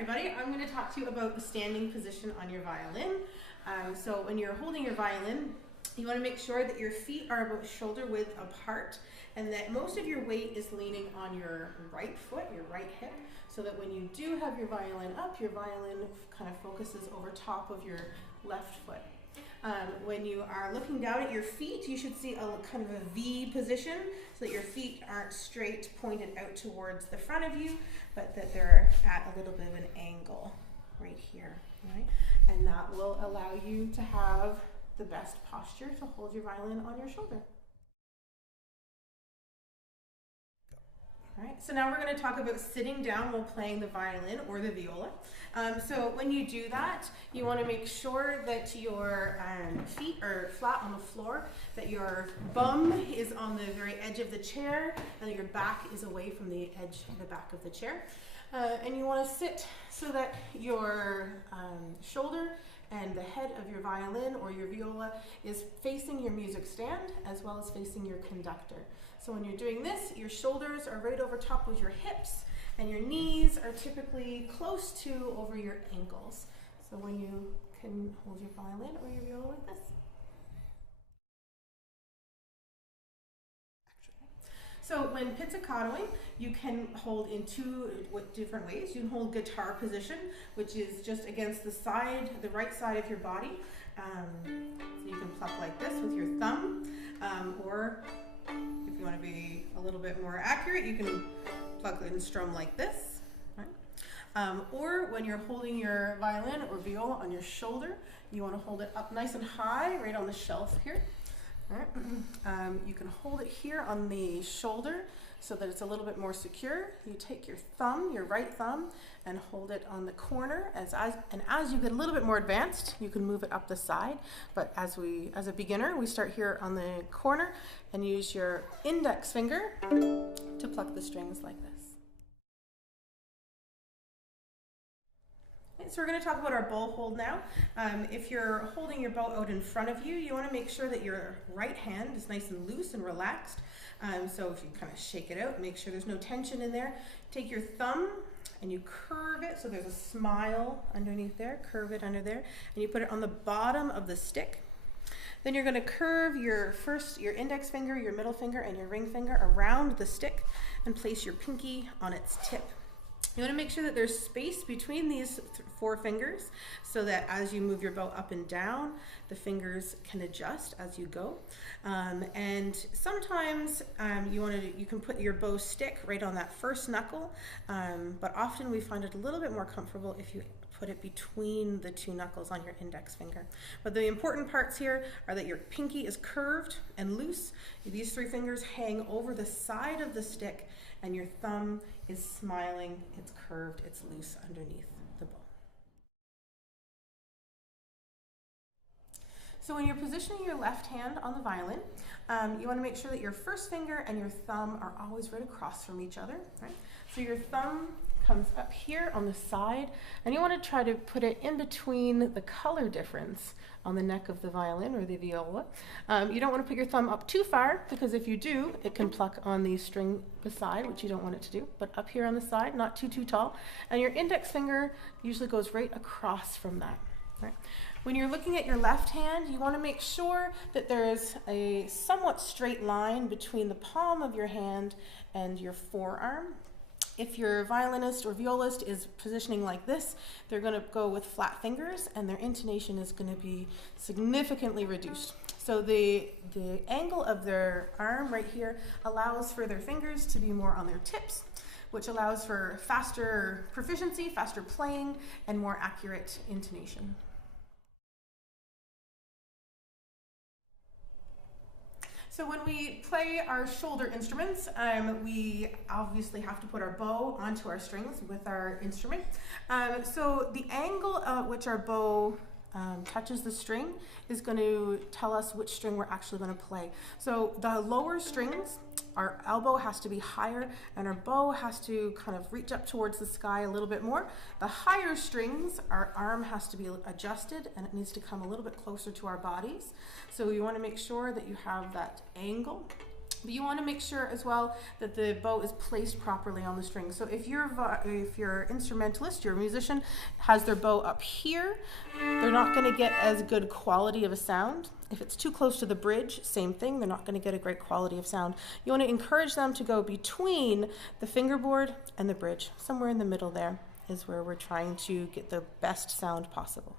everybody. I'm going to talk to you about the standing position on your violin. So when you're holding your violin, you want to make sure that your feet are about shoulder width apart and that most of your weight is leaning on your right foot, your right hip, so that when you do have your violin up, your violin kind of focuses over top of your left foot. When you are looking down at your feet, you should see a kind of a V position so that your feet aren't straight pointed out towards the front of you, but that they're at a little bit of an angle right here, right? And that will allow you to have the best posture to hold your violin on your shoulder. All right, so now we're going to talk about sitting down while playing the violin or the viola. So when you do that, you want to make sure that your feet are flat on the floor, that your bum is on the very edge of the chair, and that your back is away from the edge of the back of the chair. And you want to sit so that your shoulder and the head of your violin or your viola is facing your music stand as well as facing your conductor. So when you're doing this, your shoulders are right over top of your hips and your knees are typically close to over your ankles. So when you can hold your violin or your viola like this. So when pizzicatoing, you can hold in two different ways. You can hold guitar position, which is just against the side, the right side of your body. So you can pluck like this with your thumb, or if you want to be a little bit more accurate, you can pluck and strum like this. Right? Or when you're holding your violin or viola on your shoulder, you want to hold it up nice and high, right on the shelf here. All right. You can hold it here on the shoulder so that it's a little bit more secure. You take your thumb, your right thumb, and hold it on the corner. As you get a little bit more advanced, you can move it up the side. But as a beginner, we start here on the corner and use your index finger to pluck the strings like this. So we're going to talk about our bow hold now. If you're holding your bow out in front of you, you want to make sure that your right hand is nice and loose and relaxed. So if you kind of shake it out, make sure there's no tension in there. Take your thumb and you curve it so there's a smile underneath there, curve it under there, and you put it on the bottom of the stick. Then you're going to curve your index finger, your middle finger, and your ring finger around the stick and place your pinky on its tip. You want to make sure that there's space between these four fingers so that as you move your bow up and down, the fingers can adjust as you go. And sometimes you can put your bow stick right on that first knuckle, but often we find it a little bit more comfortable if you put it between the two knuckles on your index finger. But the important parts here are that your pinky is curved and loose. These three fingers hang over the side of the stick and your thumb is smiling, it's curved, it's loose underneath the bow. So when you're positioning your left hand on the violin, you want to make sure that your first finger and your thumb are always right across from each other. Right? So your thumb comes up here on the side, and you want to try to put it in between the color difference on the neck of the violin or the viola. You don't want to put your thumb up too far, because if you do, it can pluck on the string beside, which you don't want it to do, but up here on the side, not too tall. And your index finger usually goes right across from that. Right? When you're looking at your left hand, you want to make sure that there is a somewhat straight line between the palm of your hand and your forearm. If your violinist or violist is positioning like this, they're going to go with flat fingers and their intonation is going to be significantly reduced. So the angle of their arm right here allows for their fingers to be more on their tips, which allows for faster proficiency, faster playing, and more accurate intonation. So when we play our shoulder instruments, we obviously have to put our bow onto our strings with our instrument. So the angle at which our bow touches the string is going to tell us which string we're actually going to play. So the lower strings, our elbow has to be higher and our bow has to kind of reach up towards the sky a little bit more. The higher strings, our arm has to be adjusted and it needs to come a little bit closer to our bodies. So you want to make sure that you have that angle But you want to make sure as well that the bow is placed properly on the string. So if your instrumentalist, your musician, has their bow up here, they're not going to get as good quality of a sound. If it's too close to the bridge, same thing, they're not going to get a great quality of sound. You want to encourage them to go between the fingerboard and the bridge. Somewhere in the middle there is where we're trying to get the best sound possible.